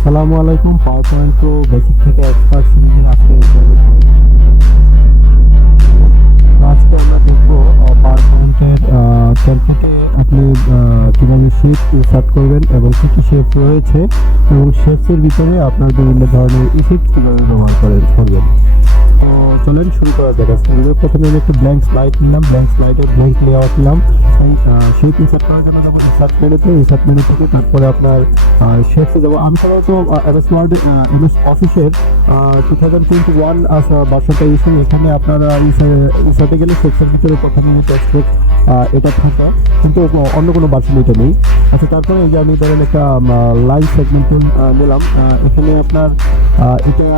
আসসালামু আলাইকুম PowerPoint pro basic থেকে এক্সপার্ট সিরিজের আজকে আজকে আমরা দেখব পাওয়ার পয়েন্টের ক্যালকুটে আপনি কীভাবে শেপ ইনসার্ট করবেন এবং কী কী শেপ রয়েছে এবং শেপসের ভিতরে আপনার বিভিন্ন ধরনের ইফেক্ট কীভাবে ব্যবহার করেন, করবেন। চলেন শুরু করা যাক আজকে প্রথমে আমি একটা ব্ল্যাঙ্ক স্লাইড নিলাম ব্ল্যাঙ্ক স্লাইডে ব্ল্যাঙ্ক লেআউট নিলাম। শেপ ইনসার্ট করার জন্য যাব ইনসার্ট মেনুতে ইনসার্ট মেনু থেকে তারপরে আপনার শেষে যাব। আমি সাধারণত এমএস ওয়ার্ড অফিসের টু থাউজেন্ড টোয়েন্টি ওয়ান বার্ষটা ইউজ এখানে আপনারা ইনসার্টে গেলে সেকশন ভিতরে প্রথমে টেক্সট এটা থাকে। কিন্তু অন্য কোনো ভার্সন এটা নেই। আচ্ছা তারপরে এই যে আমি ধরেন একটা লাইভ সেগমেন্ট নিলাম। এখানে আপনার এটা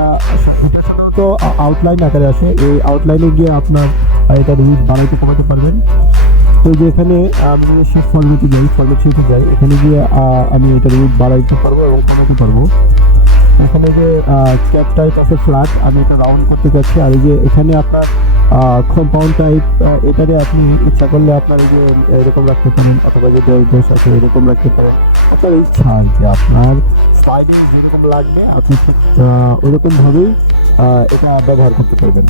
তো আউটলাইন আকারে আসে এই আউটলাইনে গিয়ে আপনার এটার উইথ বাড়াইতে কমাতে পারবেন। তো যেখানে আমি শিফট ফরম্যাটে যাই ফরম্যাট শিফটে যাই এখানে গিয়ে আমি এটার উইথ বাড়াইতে পারব এবং কমাতে পারব। এখানে যে ক্যাপ টাইপ আছে ফ্ল্যাট আমি এটা রাউন্ড করতে চাচ্ছি আর এই যে এখানে আপনার কম্পাউন্ড টাইপ এটারে আপনি ইচ্ছা করলে আপনার এই যে এরকম রাখতে পারেন অথবা যে দেশ আছে এরকম রাখতে পারেন। আপনার ইচ্ছা কি আপনার স্লাইডে যেরকম লাগবে আপনি ঠিক ওরকম ভাবেই আহ, এটা ব্যবহার করতে পারবেন।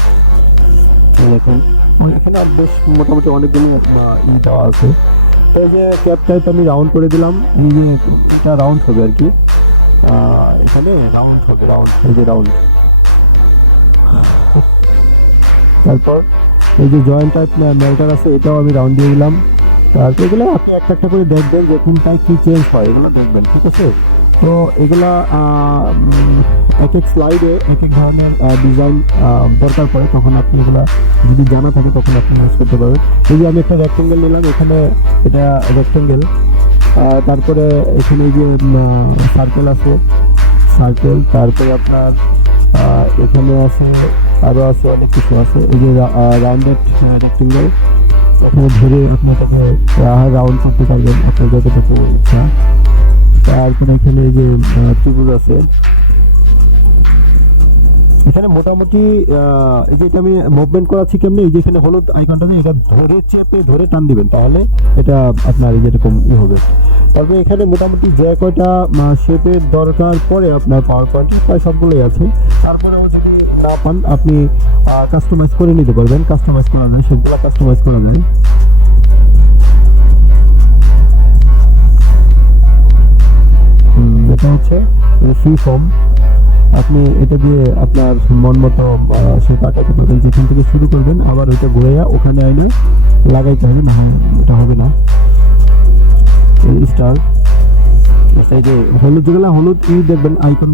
এখানে বেশ মোটামুটি অনেকগুলো ই দেওয়া আছে। তো এই যে ক্যাপ টাইপ আমি রাউন্ড করে দিলাম এই যে এটা রাউন্ড হবে আর কি। এখানে রাউন্ড হবে, রাউন্ড, এই যে রাউন্ড। তারপর এই যে জয়েন্ট টাইপ মেল্টার আছে, এটাও আমি রাউন্ড দিয়ে দিলাম। তারপর এগুলো আপনি একটা একটা করে দেখবেন যে কোনটায় কী চেঞ্জ হয়, এগুলো দেখবেন, ঠিক আছে? তো এগুলা এক এক স্লাইডে এক এক ধরনের ডিজাইন দরকার পড়ে, তখন আপনি এগুলা যদি জানা থাকে, তখন আপনি ইউজ করতে পারবেন। এই যে আমি একটা রেক্টেঙ্গেল নিলাম, এখানে এটা রেক্টেঙ্গেল তারপরে এখানে যে সার্কেল আছে সার্কেল তারপরে আপনার এখানে আছে আরও আছে, অনেক কিছু আছে। এই যে রাউন্ডেড রেক্টেঙ্গেল ধরে আপনাকে রাউন্ড করতে পারবেন, আপনার যতটুকু ইচ্ছা। তারপরে এখানে যে ত্রিভুজ আছে এখানে মোটামুটি এই যে আমি মুভমেন্ট করাচ্ছি কেমনি এই যে এখানে হলুদ আইকনটা আছে, এটা ধরে চেপে ধরে টান দিবেন তাহলে এটা আপনার এই যেরকম ই হবে। তারপরে এখানে মোটামুটি যে কয়টা শেপের দরকার পড়ে আপনার পাওয়ার পয়েন্টে প্রায় সবগুলোই আছে। তারপরেও যদি না পান আপনি কাস্টমাইজ করে নিতে পারবেন কাস্টমাইজ করা যায় সবগুলো কাস্টমাইজ করা যায়। এটা হচ্ছে ফ্রি ফর্ম আপনি এটা দিয়ে আপনার মন মতো সে পারবেন যেখান থেকে শুরু করবেন আবার ওইটা ঘুরাইয়া ওখানে আইনে লাগাইতে হবে না এটা হবে না। এই স্টার। আচ্ছা, এই যে হলুদ যেগুলো হলুদ ই দেখবেন আইকন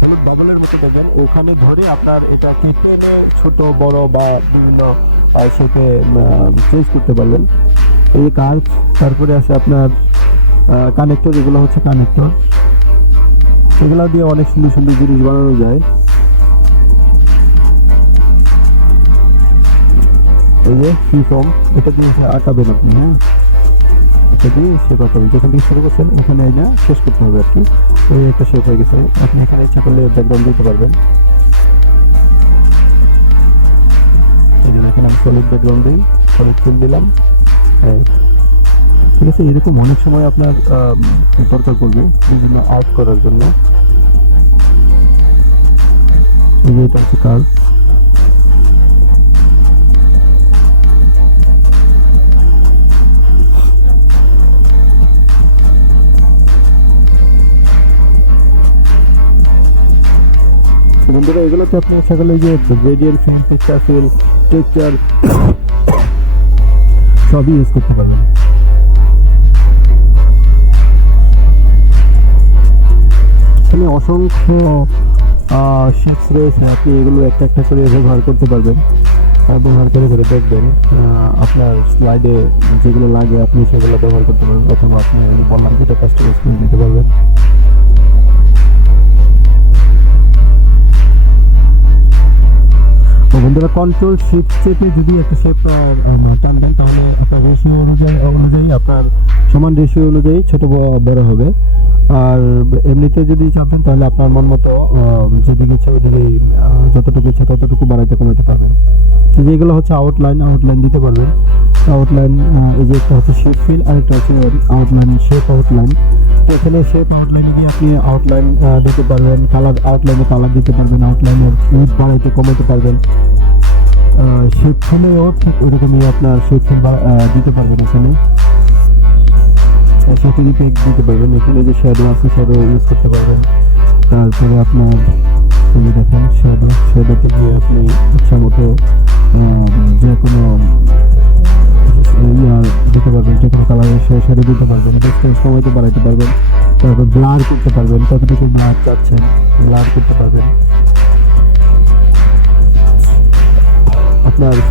হলুদ বাবলের মতো দেখবেন। ওখানে ধরে আপনার এটা টেনে ছোট বড় বা বিভিন্ন শেপে চেঞ্জ করতে পারবেন। এই কার্ভ তারপরে আছে আপনার কানেক্টর এগুলো হচ্ছে কানেক্টর সেগুলো দিয়ে অনেক সুন্দর সুন্দর জিনিস বানানো যায়। এই যে ফর্ম এটা দিয়ে আঁকাবেন আপনি হ্যাঁ? এটা দিয়ে শেপ আঁকাবেন যেখান থেকে শুরু করছেন ওখানে এটা শেষ করতে হবে আর কি। এই একটা শেপ হয়ে গেছে। আপনি এখানে ইচ্ছা করলে ব্যাকগ্রাউন্ড দিতে পারবেন। দেখেন, আমি সলিড ব্যাকগ্রাউন্ড দিই। সলিড ফিল দিলাম। হ্যাঁ ঠিক আছে এরকম অনেক সময় আপনার আম, দরকার পড়বে বিভিন্ন আউট করার জন্য। এই যে এটা হচ্ছে কাজ বন্ধুরা এগুলোতে আপনি ইচ্ছা করলে এই যে radial fill texture fill texture সবই ইউজ করতে পারবেন। এখানে অসংখ্য শিপস রয়েছে আপনি এগুলো একটা একটা করে ব্যবহার করতে পারবেন ব্যবহার করে করে দেখবেন আপনার স্লাইডে যেগুলো লাগে আপনি সেগুলো ব্যবহার করতে পারবেন অথবা আপনি বলার যেটা কাস্টমাইজ করে দিতে পারবেন। বন্ধুরা কন্ট্রোল শিফট চেপে যদি একটা শেপ টান দেন তাহলে আপনার রেশিও অনুযায়ী অনুযায়ী আপনার সমান রেশিও অনুযায়ী ছোট বড় হবে। আর এমনিতে যদি চাপেন, তাহলে আপনার মন মতো যেদিকে ইচ্ছে যতটুকু ইচ্ছে ততটুকু বাড়াইতে, কমাইতে পারবেন। তো যেগুলো হচ্ছে আউটলাইন আউটলাইন দিতে পারবেন। আউটলাইন এই যে একটা হচ্ছে শেপ ফিল আর আরেকটা হচ্ছে আউটলাইন শেপ আউটলাইন তো এখানে শেপ আউটলাইনে গিয়ে আপনি আউটলাইন দিতে পারবেন কালার আউটলাইনে কালার দিতে পারবেন আউটলাইনের বাড়াইতে, কমাইতে পারবেন। শেপ ফিলেও ঠিক ওরকমই আপনার ফিল দিতে পারবেন এখানে। সাথে ইফেক্ট দিতে পারবেন। এখানে যে শ্যাডো আছে শ্যাডো ইউজ করতে পারবেন। তারপরে আপনার, এই যে দেখেন শ্যাডো শ্যাডোতে গিয়ে আপনি ইচ্ছা মতো যে কোনো দিতে পারবেন, যে কোনো কালারের শ্যাডো দিতে পারবেন। ডিস্টেন্স কমাইতে বাড়াইতে পারবেন। তারপর ব্লার করতে পারবেন। কতটুকু ব্লার চাচ্ছেন ব্লার করতে পারবেন।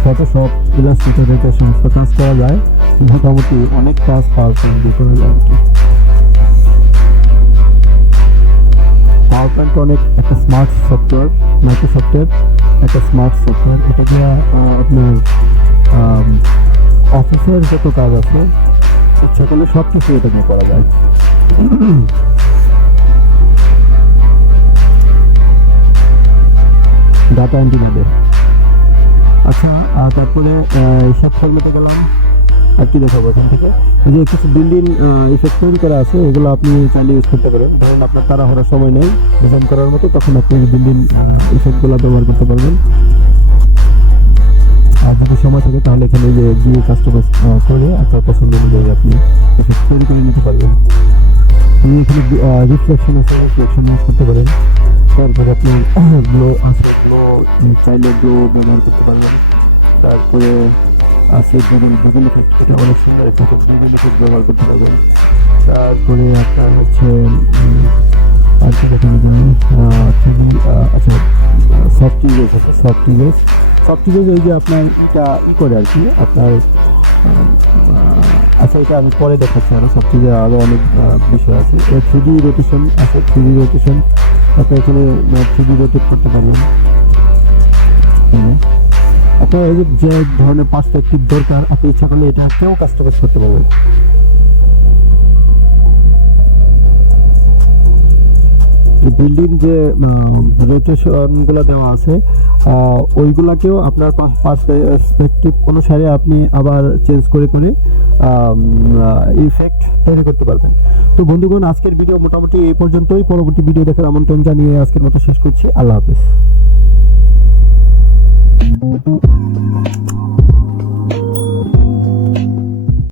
ফটোশপ ইলাস্ট্রেটর এটা সমস্ত কাজ করা যায়। মোটামুটি অনেক কাজ পাওয়ারফুল দিয়ে করা যায় আর কি। পাওয়ার পয়েন্ট অনেক একটা স্মার্ট সফটওয়্যার মাইক্রোসফটের একটা স্মার্ট সফটওয়্যার এটা দিয়ে আপনার অফিসের যত কাজ আছে ইচ্ছা করলে সব কিছু এটা দিয়ে করা যায়। ডাটা এন্ট্রি আচ্ছা তারপরে সব ফর্মেটে গেলাম। আর কি দেখাবো এখান থেকে? যে কিছু বিল্ডিং ইফেক্ট তৈরি করা আছে, এগুলো আপনি চাইলে ইউজ করতে পারেন। ধরুন আপনার তাড়াহুড়ার সময় নেই ডিজাইন করার মতো, তখন আপনি বিল্ডিং ইফেক্টগুলো ব্যবহার করতে পারবেন। আর যদি সময় থাকে, তাহলে এখানে যে গিয়ে কাস্টমাইজ করে আপনার পছন্দ অনুযায়ী আপনি ইফেক্ট তৈরি করে নিতে পারবেন। এই এখানে রিফ্লেকশন আছে রিফ্লেকশন ইউজ করতে পারেন। তারপরে আপনি গ্লো আছে। চাইলে গ্লো ব্যবহার করতে পারবেন। তারপরে আছে গুগল গুগল এটা অনেক সুন্দর একটা গুগল ইফেক্ট ব্যবহার করতে পারবেন। তারপরে আপনার হচ্ছে থ্রি আচ্ছা সফট ইউজেস আছে সফট ইউজেস সফট ইউজেস ওই যে আপনার এটা ই করে আর কি, আপনার আচ্ছা এটা আমি পরে দেখাচ্ছি আরও সব কিছু আরও অনেক বিষয় আছে। থ্রি ডি রোটেশন আছে থ্রি ডি রোটেশন আপনি এখানে থ্রি ডি রোটেট করতে পারবেন। আপনার এই যে ধরনের পার্সপেক্টিভ দরকার, আপনি ইচ্ছা করলে এটা কেউ কাস্টমাইজ করতে পারবেন। বিল্ডিং যে রোটেশনগুলো দেওয়া আছে ওইগুলাকেও আপনার পার্সপেক্টিভ অনুসারে আপনি আবার চেঞ্জ করে করে ইফেক্ট তৈরি করতে পারবেন। তো বন্ধুগণ, আজকের ভিডিও মোটামুটি এই পর্যন্তই। পরবর্তী ভিডিও দেখার আমন্ত্রণ জানিয়ে আজকের মতো শেষ করছি। আল্লাহ হাফিজ। Thank you.